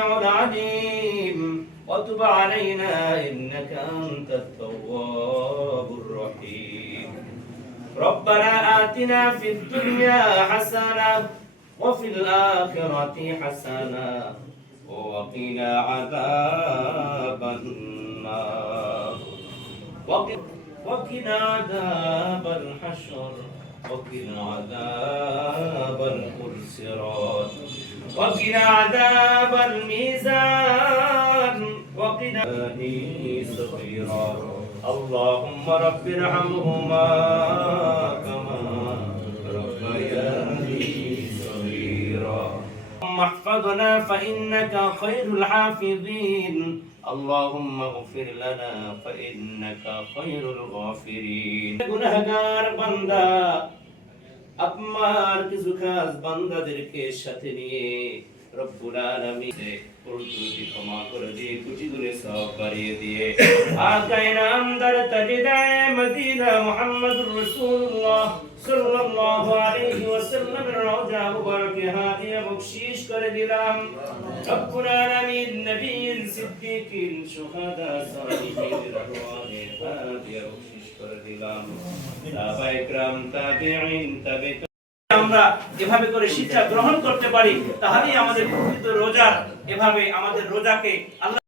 السميع العليم وتب علينا إنك أنت التواب الرحيم ربنا آتنا في الدنيا حسنة وفي الآخرة حسنة وقنا عذاب النار وقنا عذاب الحشر وقنا عذاب الصراط وقنا عذاب الميزان وقنا صغيرا اللهم رب ارحمهما كما ربياني صغيرا اللهم احفظنا فإنك خير الحافظين اللهم اغفر لنا فإنك خير الغافرين গুনাহগার বান্দা আপনার কিছু কাজ বান্দাদেরকে সাথে নিয়ে রব্বুল আলামিন উর্দুটি ক্ষমা করে দিয়ে কোটি গুণে সওয়াব বাড়িয়ে দিয়ে আকায়ে নামদার তাজদায়ে মদিনা মুহাম্মদুর রাসূলুল্লাহ সাল্লাল্লাহু আলাইহি ওয়াসাল্লাম রওজা মুবারকে হাদিয়া বখশিশ করে দিলাম রব্বুল আলামিন নবীন সিদ্দিকিন শুহাদা সালিহিন রওয়াহে হাদিয়া বখশিশ করে দিলাম সাহাবায়ে کرام তাবিঈন আমরা এভাবে করে শিক্ষা গ্রহণ করতে পারি তাহলেই আমাদের প্রকৃত রোজা এভাবে আমাদের রোজাকে আল্লাহ